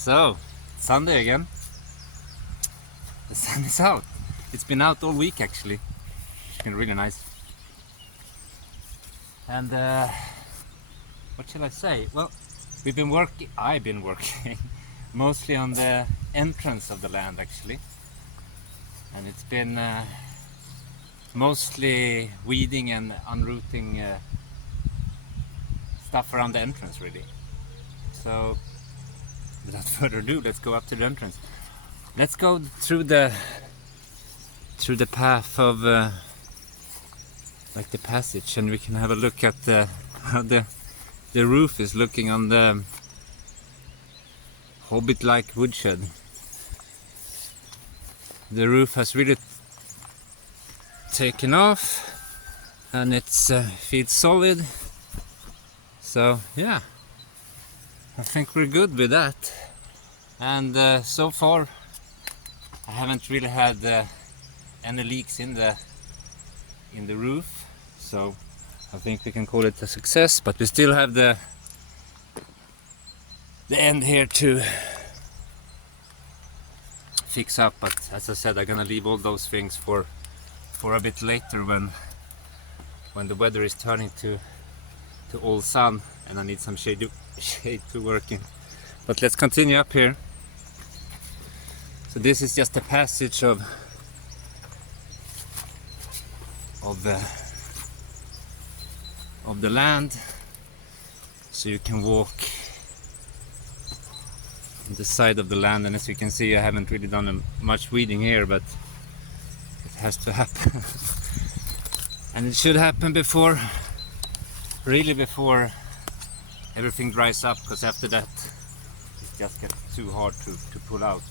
So, Sunday again. The sun is out. It's been out all week actually. It's been really nice. And what shall I say? Well, I've been working mostly on the entrance of the land actually. And it's been mostly weeding and unrooting stuff around the entrance really. So without further ado, let's go up to the entrance. Let's go through the path of like the passage, and we can have a look at how the roof is looking on the hobbit-like woodshed. The roof has really taken off, and it's feels solid. So yeah, I think we're good with that. And so far, I haven't really had any leaks in the roof, so I think we can call it a success. But we still have the end here to fix up. But as I said, I'm gonna leave all those things for a bit later when the weather is turning to all sun and I need some shade to work in. But let's continue up here. So this is just a passage of the land, so you can walk on the side of the land. And as you can see, I haven't really done much weeding here, but it has to happen. And it should happen before everything dries up, because after that it just gets too hard to pull out.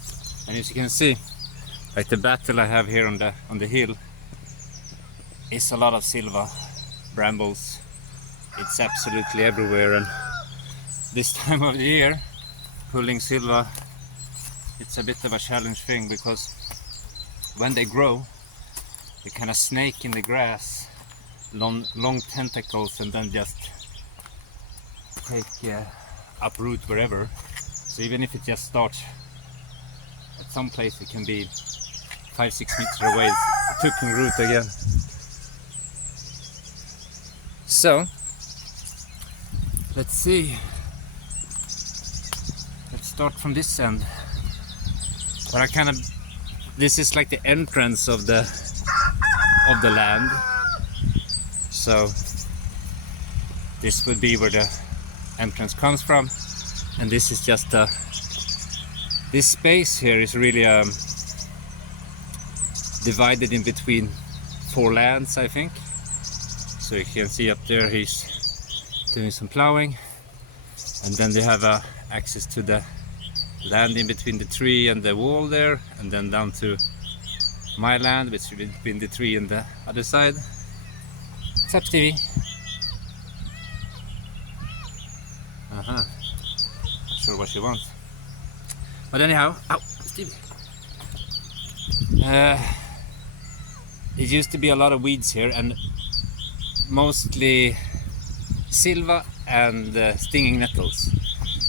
And as you can see, like the battle I have here on the hill is a lot of silva brambles. It's absolutely everywhere, and this time of the year pulling silva, it's a bit of a challenge thing, because when they grow they kind of snake in the grass, long tentacles, and then just take uproot wherever. So even if it just starts at some place, it can be 5-6 meters away, taking root again. So let's see. Let's start from this end. But this is like the entrance of the land. So this would be where the entrance comes from, and this is just this space here is really divided in between 4 lands, I think. So you can see up there he's doing some plowing, and then they have access to the land in between the tree and the wall there, and then down to my land, which is between the tree and the other side. What's up, Stevie? Not sure what you want. But anyhow, ow, Stevie. It used to be a lot of weeds here, and mostly silva and stinging nettles.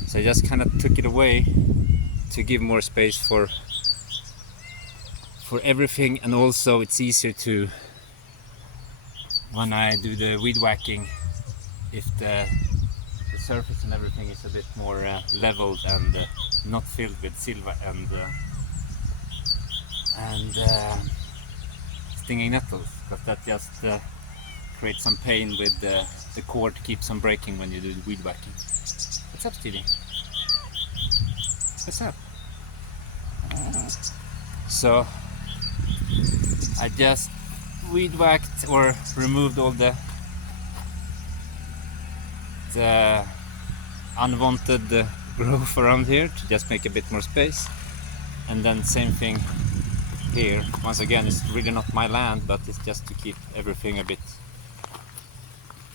So I just kind of took it away to give more space for everything, and also it's easier to, when I do the weed whacking, if the surface and everything is a bit more leveled and not filled with silva and stinging nettles, because that just creates some pain with the cord, keeps on breaking when you do the weed whacking. What's up, Stevie? What's up? So I just weed whacked or removed all the unwanted growth around here to just make a bit more space. And then same thing here. Once again, it's really not my land, but it's just to keep everything a bit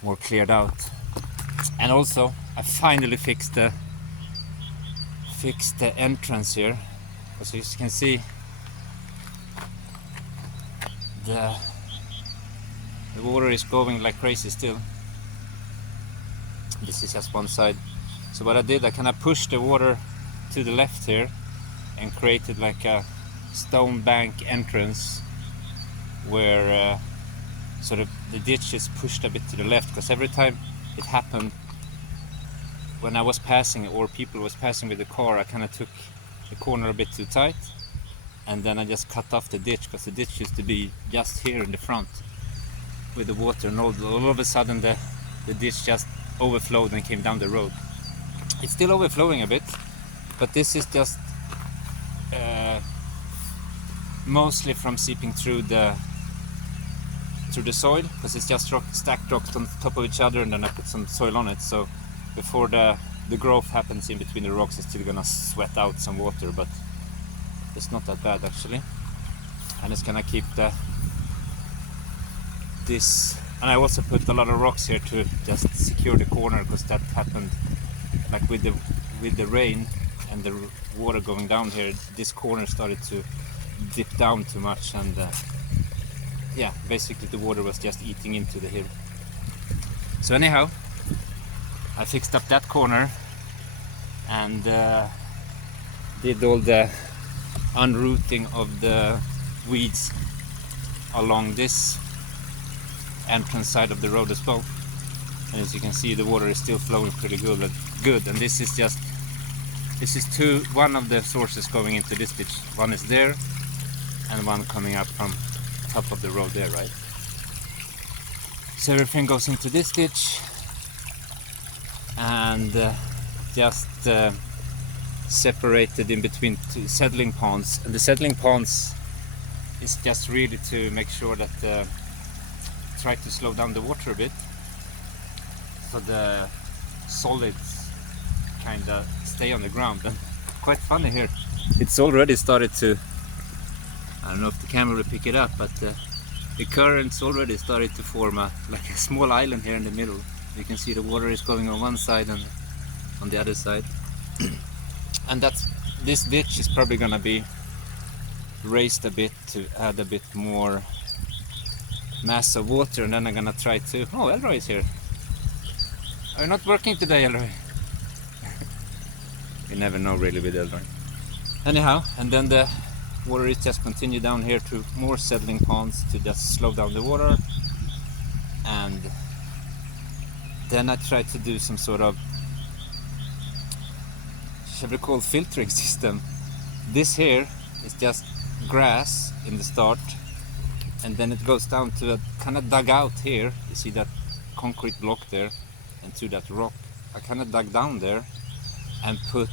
more cleared out. And also I finally fixed the entrance here. As you can see, the water is going like crazy still. This is just one side. So what I did, I kind of pushed the water to the left here and created like a stone bank entrance where sort of the ditch is pushed a bit to the left, because every time it happened when I was passing or people was passing with the car, I kind of took the corner a bit too tight, and then I just cut off the ditch, because the ditch used to be just here in the front with the water, and all of a sudden the ditch just overflowed and came down the road. It's still overflowing a bit, but this is just mostly from seeping through the soil, because it's just stacked rocks on top of each other, and then I put some soil on it, so before the growth happens in between the rocks, it's still gonna sweat out some water, but it's not that bad actually. And it's gonna keep this, and I also put a lot of rocks here to just secure the corner, because that happened like with the rain and the water going down here, this corner started to dip down too much, and yeah, basically the water was just eating into the hill. So anyhow, I fixed up that corner and did all the unrooting of the weeds along this entrance side of the road as well. And as you can see, the water is still flowing pretty good, and this is one of the sources going into this ditch. One is there and one coming up from top of the road there, right? So everything goes into this ditch and just separated in between two settling ponds. And the settling ponds is just really to make sure that try to slow down the water a bit, so the solids kind of stay on the ground. And quite funny here, it's already started to, I don't know if the camera will pick it up, but the currents already started to form like a small island here in the middle. You can see the water is going on one side and on the other side. And this ditch is probably gonna be raised a bit to add a bit more mass of water, and then I'm gonna try to... Oh, Elroy is here. Are you not working today, Elroy? You never know really with Elroy. Anyhow, and then the water is just continue down here to more settling ponds to just slow down the water. And then I try to do some sort of, shall we call, filtering system. This here is just grass in the start, and then it goes down to a kind of dug out here. You see that concrete block there, and to that rock. I kind of dug down there and put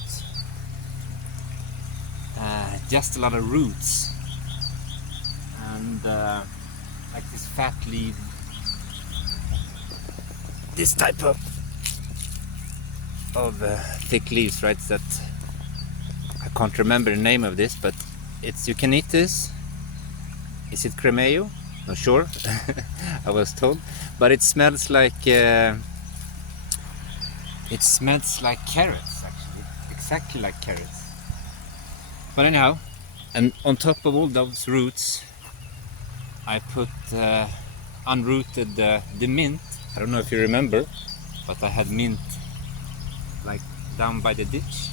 just a lot of roots and like this fat leaf, this type of thick leaves, right? That I can't remember the name of this, but it's, you can eat this. Is it cremeo? Not sure. I was told, but it smells like carrots actually, exactly like carrots. But anyhow, and on top of all those roots, I put unrooted the mint. I don't know if you remember, but I had mint like down by the ditch,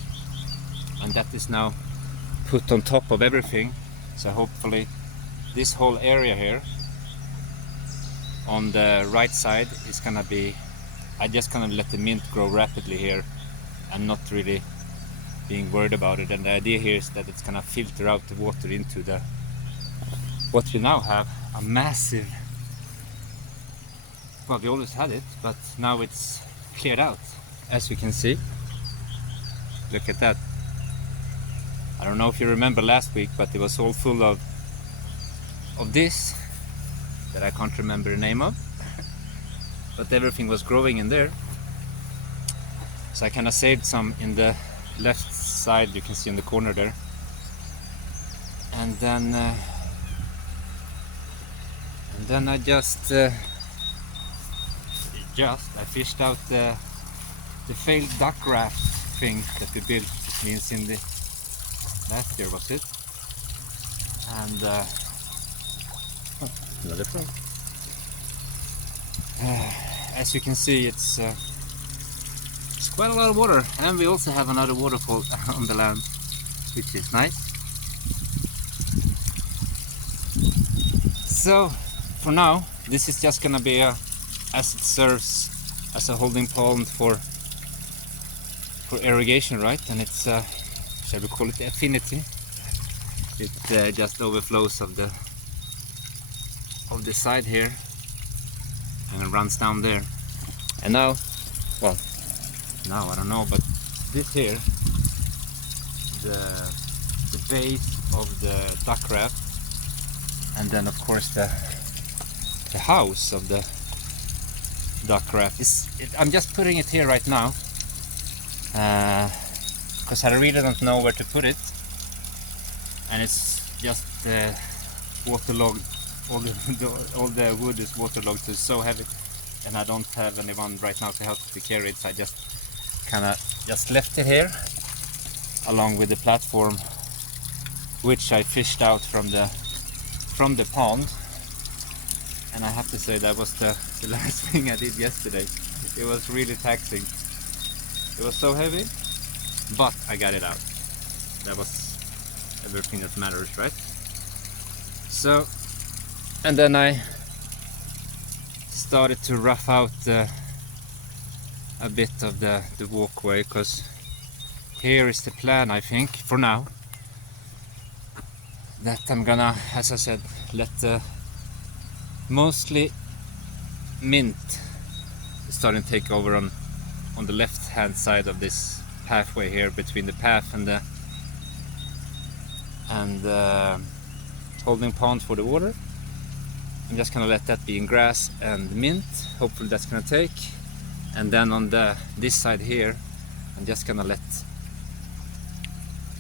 and that is now put on top of everything. So hopefully this whole area here on the right side is gonna be, I just gonna let the mint grow rapidly here and not really being worried about it. And the idea here is that it's gonna filter out the water into the, what we now have, a massive, well, we always had it, but now it's cleared out, as you can see. Look at that. I don't know if you remember last week, but it was all full of this that I can't remember the name of, but everything was growing in there. So I kind of saved some in the left side, you can see in the corner there. And then I just I fished out the failed duck raft thing that we built, which means in the last year, was it? And another frog. As you can see, it's It's quite a lot of water, and we also have another waterfall on the land, which is nice. So for now, this is just gonna be as it serves as a holding pond for irrigation, right? And it's shall we call it affinity? It just overflows of the side here, and it runs down there. And now, well, now I don't know, but this here, the base of the duck raft, and then of course the house of the duck raft I'm just putting it here right now because I really don't know where to put it, and it's just waterlogged. All the wood is waterlogged, so it's so heavy, and I don't have anyone right now to help to carry it, so I just kind of just left it here along with the platform, which I fished out from the pond. And I have to say that was the last thing I did yesterday. It was really taxing. It was so heavy, but I got it out. That was everything that matters, right? So, and then I started to rough out a bit of the walkway, because here is the plan, I think, for now, that I'm gonna, as I said, let mostly mint starting to take over on the left hand side of this pathway here, between the path and the holding pond for the water. I'm just gonna let that be in grass and mint. Hopefully that's gonna take. And then on this side here, I'm just gonna let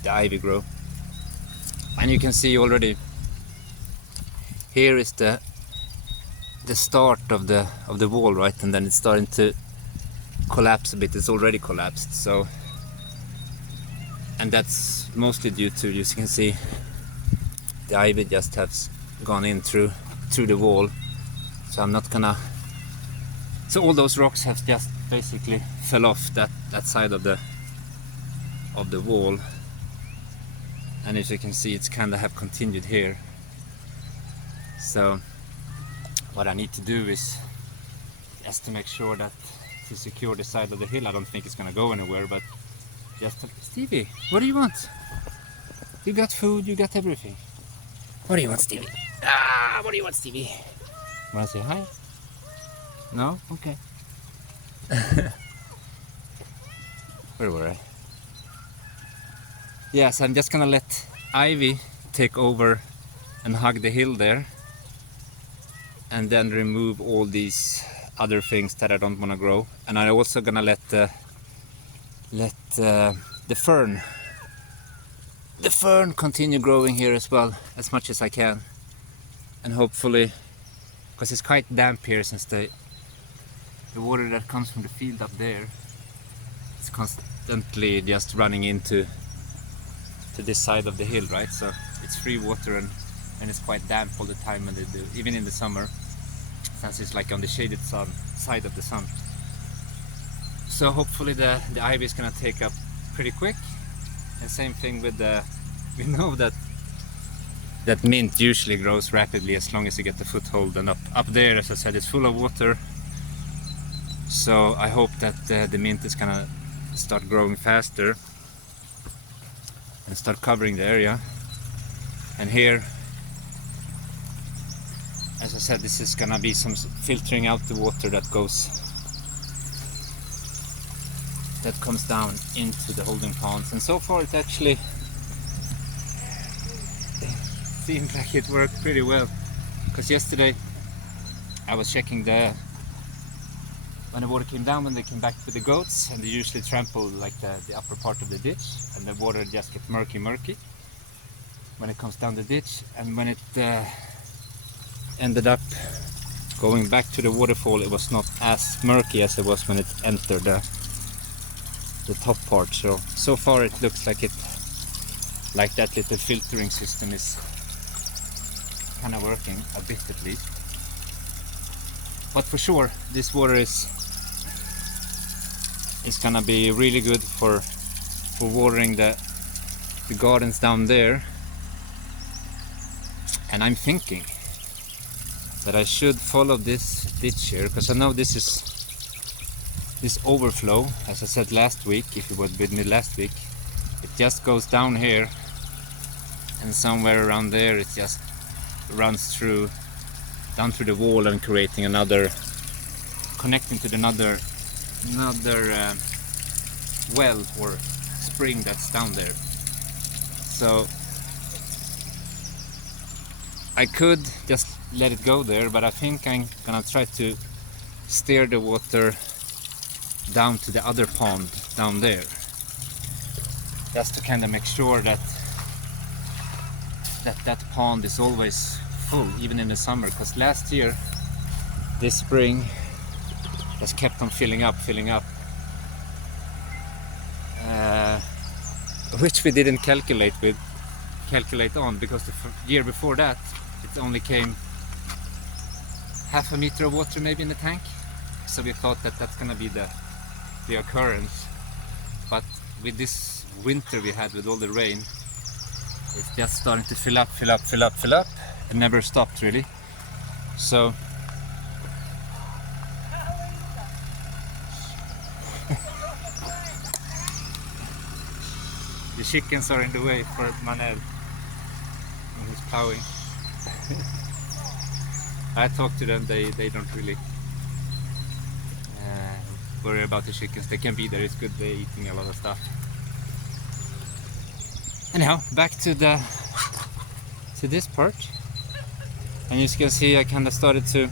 the ivy grow. And you can see already here is the start of the wall, right? And then it's starting to collapse a bit. It's already collapsed. So, and that's mostly due to, as you can see, the ivy just has gone in through the wall. So I'm not gonna, so all those rocks have just basically fell off that side of the wall. And as you can see, it's kind of have continued here. So what I need to do is just to make sure that to secure the side of the hill. I don't think it's gonna go anywhere, but just Stevie, what do you want? You got food, you got everything. What do you want, Stevie? What do you want, Stevie? Wanna say hi? No? Okay. Where were I? Yes, I'm just gonna let ivy take over and hug the hill there, and then remove all these other things that I don't want to grow. And I'm also gonna let the fern continue growing here as well, as much as I can. And hopefully, because it's quite damp here, since the water that comes from the field up there, it's constantly just running into this side of the hill, right? So it's free water, and it's quite damp all the time, and even in the summer, since it's like on the shaded side of the sun. So hopefully the ivy is gonna take up pretty quick. And same thing with we know that mint usually grows rapidly as long as you get the foothold, and up there, as I said, it's full of water. So I hope that the mint is gonna start growing faster and start covering the area. And here, as I said, this is gonna be some filtering out the water that comes down into the holding ponds. And so far it actually seems like it worked pretty well, because yesterday I was checking when the water came down, when they came back with the goats, and they usually trample like the upper part of the ditch, and the water just gets murky when it comes down the ditch. And when it ended up going back to the waterfall, it was not as murky as it was when it entered the top part. So far it looks like that little filtering system is kind of working a bit, at least. But for sure, this water is is gonna be really good for watering the gardens down there. And I'm thinking that I should follow this ditch here, because I know this overflow, as I said last week, if you were with me last week, it just goes down here, and somewhere around there it just runs down through the wall and creating another, connecting to another well or spring that's down there. So I could just let it go there, but I think I'm gonna try to steer the water down to the other pond down there, just to kind of make sure that pond is always full, even in the summer, because last year this spring just kept on filling up, which we didn't calculate on, because the year before that it only came half a meter of water maybe in the tank. So we thought that that's gonna be the occurrence, but with this winter we had with all the rain, it's just starting to fill up. It never stopped really. So the chickens are in the way for Manel who's plowing. I talked to them, they don't really worry about the chickens. They can be there, it's good, they're eating a lot of stuff. Anyhow, back to this part, and as you can see I kind of started to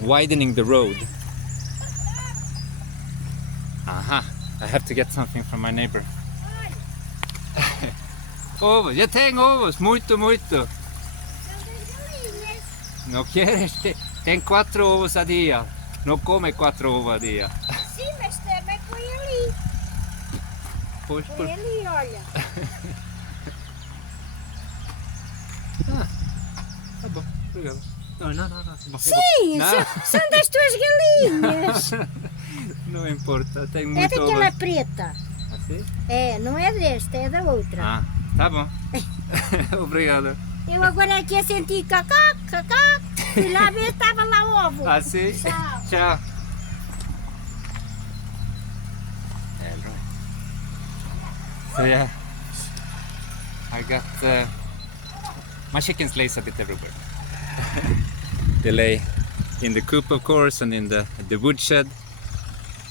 widening the road. Aha, I have to get something from my neighbor. Ovos, eu tenho ovos, muito. Não queres? Tem 4 ovos a dia. Não come 4 ovos a dia. Sim, mas também põe ali. Pois, põe ali, olha. Tá bom, obrigado. Não. Sim, são das tuas galinhas. Não importa, tem muito. É daquela preta. Assim? É, não é desta, é da outra. Ah, tá bom. Obrigado. Eu agora aqui a sentir cacá. Fui lá ver, estava lá ovo. Ah, sim? Tchau. So yeah, I got my chickens lays a bit everywhere. They lay in the coop, of course, and in the woodshed,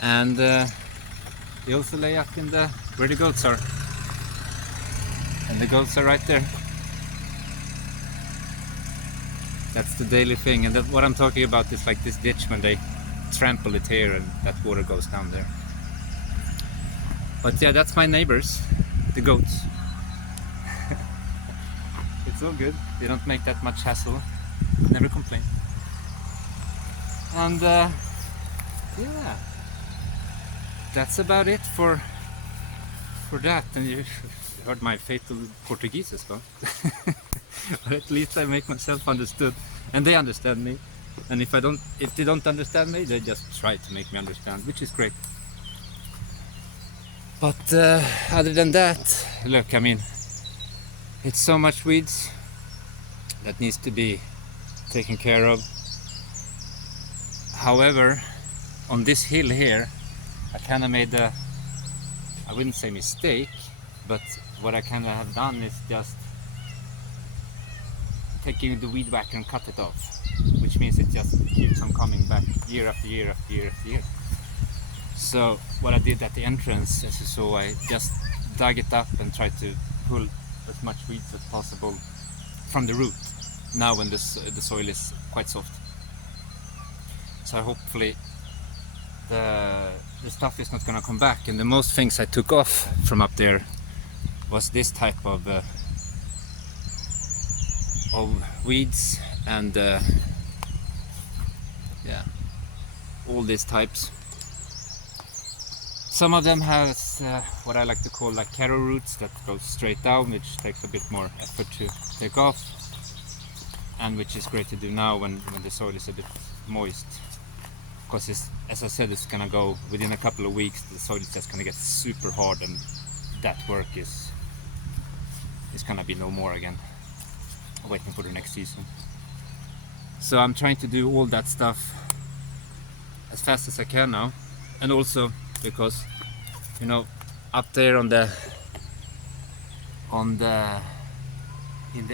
and they also lay up in where the goats are. And the goats are right there. That's the daily thing, and what I'm talking about is like this ditch when they trample it here and that water goes down there. But yeah, that's my neighbors, the goats. It's all good, they don't make that much hassle, never complain. And yeah, that's about it for that. And you heard my fatal Portuguese as well. But at least I make myself understood, and they understand me. And if they don't understand me, they just try to make me understand, which is great. But other than that, look, I mean, it's so much weeds that needs to be taken care of. However, on this hill here, I kind of made I wouldn't say mistake, but what I kind of have done is just taking the weed whacker and cut it off, which means it just keeps on coming back year after year after year after year. So what I did at the entrance, as you saw, I just dug it up and tried to pull as much weeds as possible from the root, now when the soil is quite soft. So hopefully the stuff is not going to come back. And the most things I took off from up there was this type of weeds, and yeah, all these types. Some of them have what I like to call like carrow roots that go straight down, which takes a bit more effort to take off, and which is great to do now when the soil is a bit moist. because as I said, it's gonna go within a couple of weeks. The soil is just gonna get super hard, and that work is gonna be no more again. I'm waiting for the next season. So I'm trying to do all that stuff as fast as I can now, and also because, you know, up there in the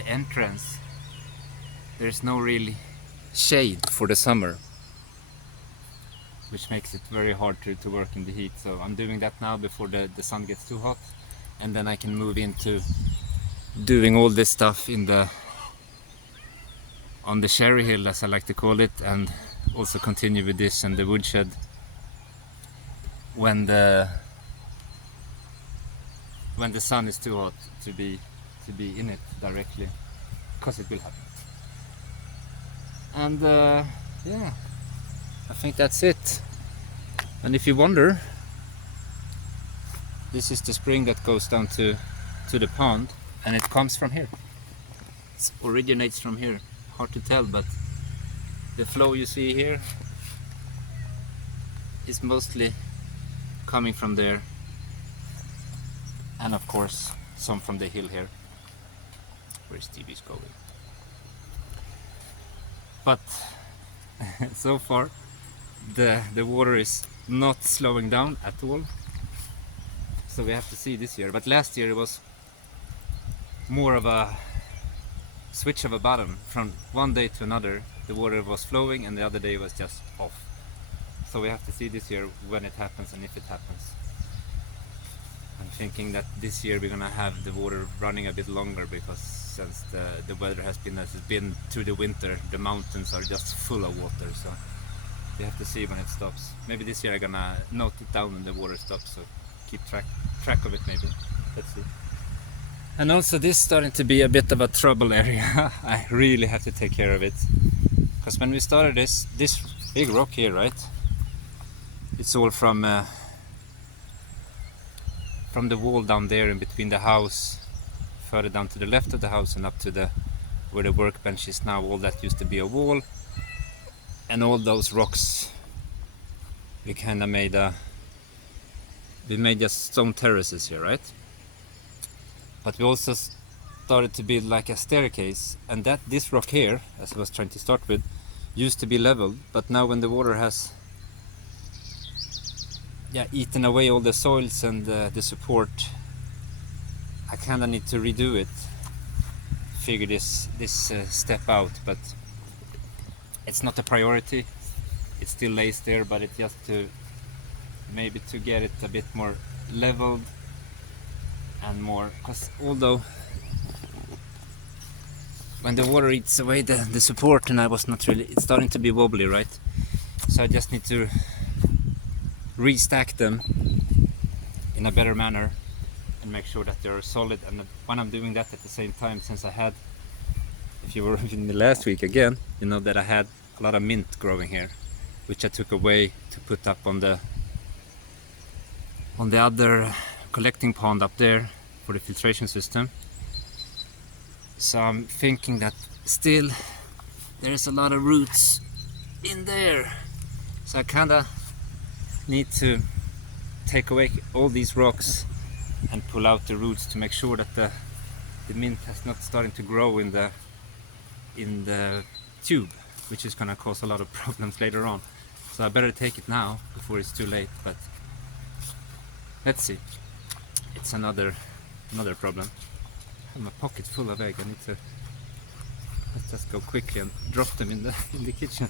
entrance, there's no really shade for the summer, which makes it very hard to work in the heat. So I'm doing that now before the sun gets too hot, and then I can move into doing all this stuff on the cherry hill, as I like to call it, and also continue with this and the woodshed when the sun is too hot to be in it directly, because it will happen. And yeah, I think that's it. And if you wonder, this is the spring that goes down to the pond, and it comes from here. It originates from here. Hard to tell, but the flow you see here is mostly coming from there, and of course some from the hill here where Stevie's going. But so far the water is not slowing down at all, so we have to see this year. But last year it was more of a switch of a button. From one day to another the water was flowing, and the other day it was just off. So we have to see this year when it happens and if it happens. I'm thinking that this year we're gonna have the water running a bit longer, because since the weather has been as it's been through the winter, the mountains are just full of water. So we have to see when it stops. Maybe this year I'm gonna note it down when the water stops, so keep track of it maybe. Let's see. And also this is starting to be a bit of a trouble area. I really have to take care of it, because when we started this big rock here, right, it's all from the wall down there in between the house, further down to the left of the house and up to where the workbench is now. All that used to be a wall, and all those rocks we kind of made just stone terraces here, right? But we also started to build like a staircase, and this rock here, as I was trying to start with, used to be leveled, but now when the water has eaten away all the soils and the support, I kind of need to redo it, figure this step out. But it's not a priority. It still lays there, but it's just to get it a bit more leveled and more, because although when the water eats away the support, and it's starting to be wobbly, right? So I just need to restack them in a better manner and make sure that they're solid. And when I'm doing that at the same time, since I had, if you were with me last week again, you know that I had a lot of mint growing here, which I took away to put up on the other collecting pond up there for the filtration system. So I'm thinking that still there's a lot of roots in there, so I kinda need to take away all these rocks and pull out the roots to make sure that the mint has not starting to grow in the tube, which is gonna cause a lot of problems later on. So I better take it now before it's too late. But let's see. It's another problem. I have my pocket full of egg. Let's just go quickly and drop them in the kitchen.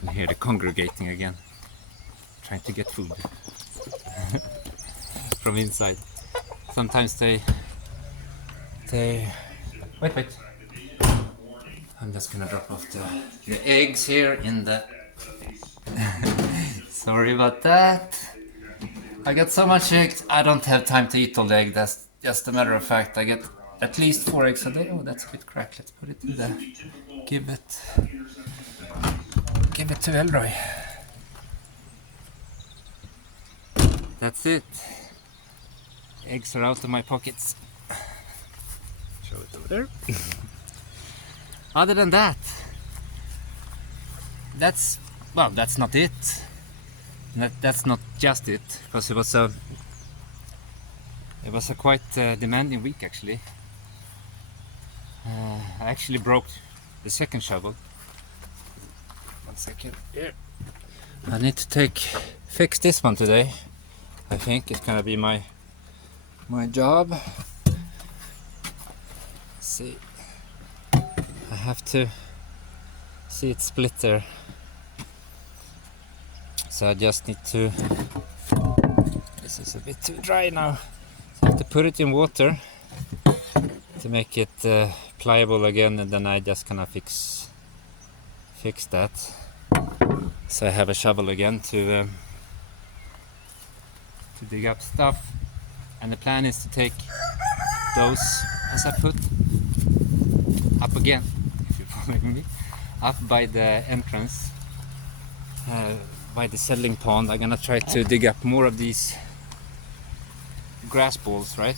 And here they're congregating again, trying to get food from inside. Sometimes they wait. I'm just gonna drop off the eggs here in the sorry about that. I got so much eggs, I don't have time to eat all the egg. That's just a matter of fact. I get at least 4 eggs a day. Oh, that's a bit cracked. Let's put it in there. Give it to Elroy. That's it. Eggs are out of my pockets. Show it over there. Other than that, that's not it. That's not just it, because it was a quite demanding week actually. I actually broke the second shovel. 1 second here. I need to fix this one today. I think it's gonna be my job. Let's see, I have to see it split there. So I just need to, this is a bit too dry now, so I have to put it in water to make it pliable again, and then I just gonna fix that. So I have a shovel again to dig up stuff, and the plan is to take those, as I put, up again, if you're following me, up by the entrance, by the settling pond. I'm gonna try to dig up more of these grass balls, right?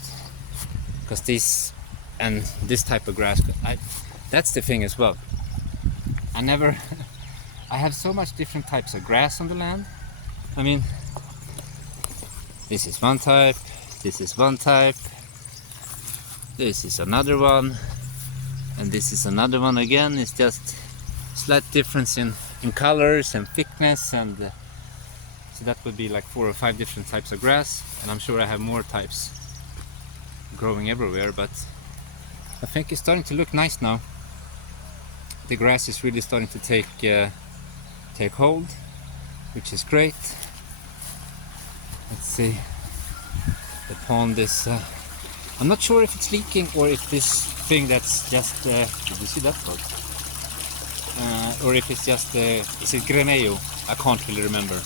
Because these, and this type of grass, that's the thing as well. I have so much different types of grass on the land. I mean, this is one type, this is one type, this is another one, and this is another one again. It's just slight difference in colors and thickness, and so that would be like 4 or 5 different types of grass, and I'm sure I have more types growing everywhere, but I think it's starting to look nice now. The grass is really starting to take hold, which is great. Let's see, the pond is I'm not sure if it's leaking or if this thing that's just did you see that part? Or if it's just is it Greneo? I can't really remember.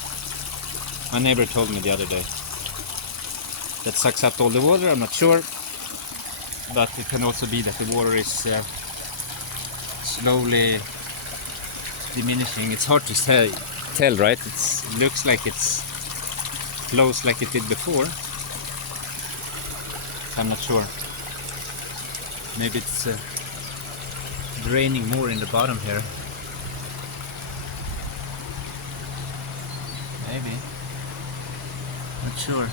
My neighbor told me the other day that sucks up all the water. I'm not sure, but it can also be that the water is slowly diminishing. It's hard to tell, right? It looks like it's flows like it did before, so I'm not sure. Maybe it's draining more in the bottom here. Maybe, not sure.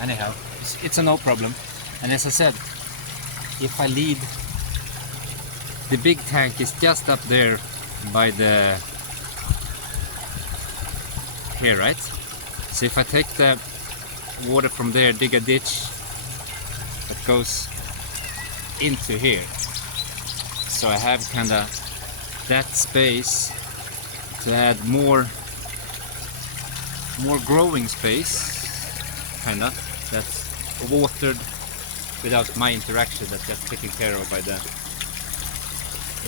Anyhow, it's a no problem. And as I said, if I lead, the big tank is just up there by the here, right? So if I take the water from there, dig a ditch that goes into here, so I have kind of that space to add more growing space, kind of, that's watered without my interaction, that's just taken care of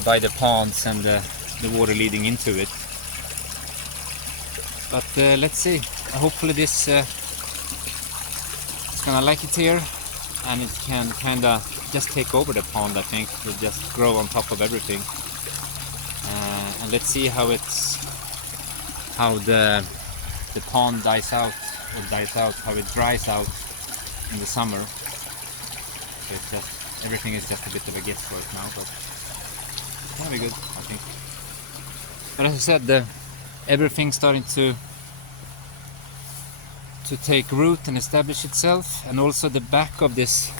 by the ponds and the water leading into it. But let's see, hopefully this is gonna like it here, and it can kind of just take over the pond. I think it will just grow on top of everything, and let's see how the pond dies out, how it dries out in the summer. So it's just, everything is just a bit of a guesswork now, but it's gonna be good, I think. But as I said, everything's starting to take root and establish itself, and also the back of this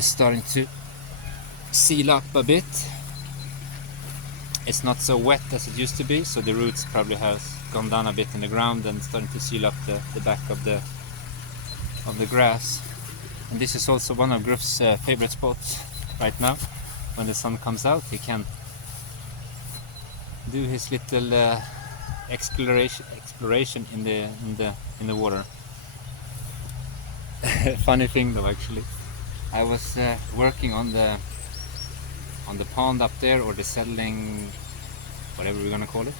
starting to seal up a bit. It's not so wet as it used to be, so the roots probably has gone down a bit in the ground and starting to seal up the back of the grass. And this is also one of Gruf's favorite spots right now. When the sun comes out, he can do his little exploration in the water. Funny thing though, actually, I was working on the pond up there, or the settling, whatever we're gonna call it,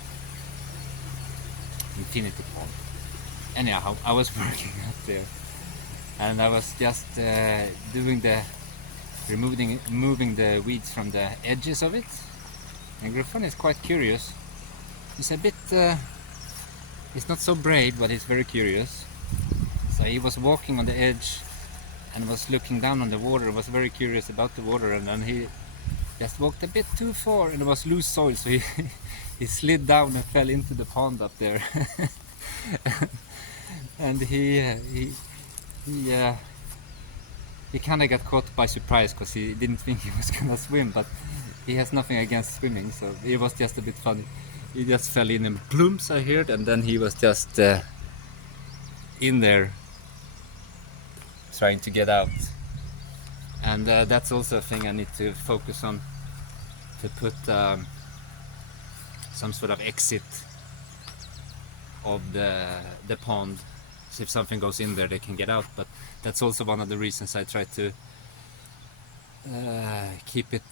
infinity pond. Anyhow, I was working up there, and I was just removing the weeds from the edges of it. And Griffin is quite curious. He's a bit, he's not so brave, but he's very curious. So he was walking on the edge and was looking down on the water, was very curious about the water, and then he just walked a bit too far, and it was loose soil, so he he slid down and fell into the pond up there. And he kind of got caught by surprise because he didn't think he was gonna swim, but he has nothing against swimming, so it was just a bit funny. He just fell in and plumps, I heard, and then he was just in there trying to get out. And that's also a thing I need to focus on, to put some sort of exit of the pond, so if something goes in there they can get out. But that's also one of the reasons I try to keep it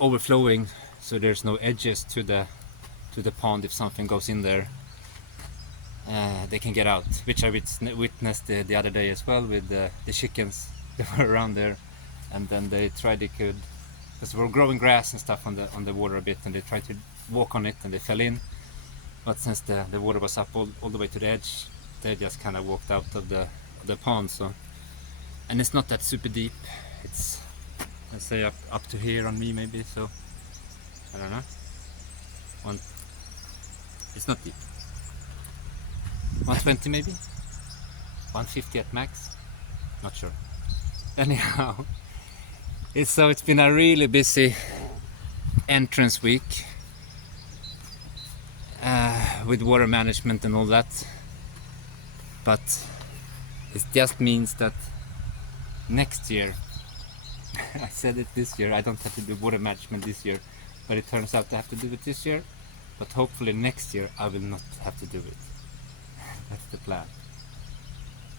overflowing, so there's no edges to the pond. If something goes in there, they can get out, which I witnessed the other day as well with the chickens that were around there. And then they could, because they were growing grass and stuff on the water a bit, and they tried to walk on it and they fell in. But since the water was up all the way to the edge, they just kind of walked out of the pond. So, and it's not that super deep. It's, let's say, up to here on me maybe. So I don't know. It's not deep. 120 maybe. 150 at max. Not sure. Anyhow, it's been a really busy entrance week with water management and all that, but it just means that next year, I said it this year, I don't have to do water management this year, but it turns out I have to do it this year. But hopefully next year I will not have to do it. That's the plan.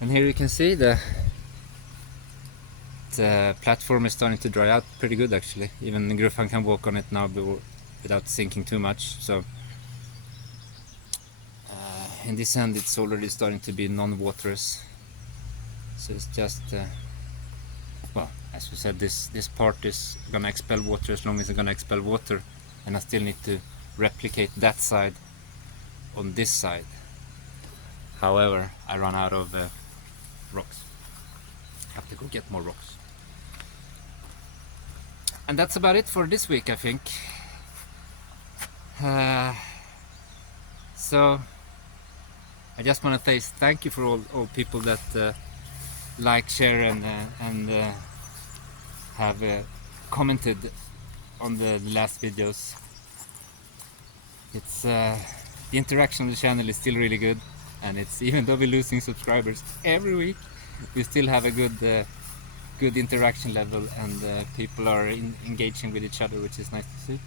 And here you can see the platform is starting to dry out pretty good, actually. Even Grufan can walk on it now without sinking too much. So in this end it's already starting to be non-waterous. So it's just well, as we said, this part is gonna expel water as long as it's gonna expel water, and I still need to replicate that side on this side. However, I run out of rocks. Have to go get more rocks. And that's about it for this week, I think. So I just want to say thank you for all people that like, share, and have commented on the last videos. It's the interaction on the channel is still really good, and it's, even though we're losing subscribers every week, we still have a good interaction level, and people are engaging with each other, which is nice to see.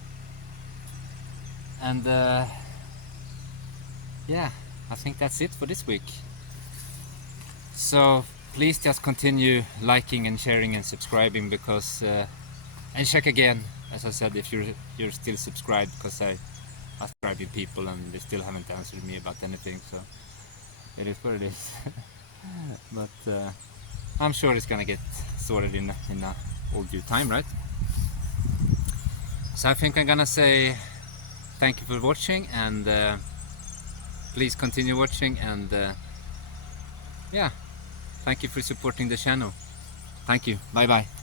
And yeah, I think that's it for this week. So please just continue liking and sharing and subscribing, because and check again, as I said, if you're still subscribed, because I subscribe with people and they still haven't answered me about anything, so it is what it is. But I'm sure it's gonna get sorted in all due time, right? So I think I'm gonna say thank you for watching, and please continue watching, and yeah, thank you for supporting the channel. Thank you. Bye bye.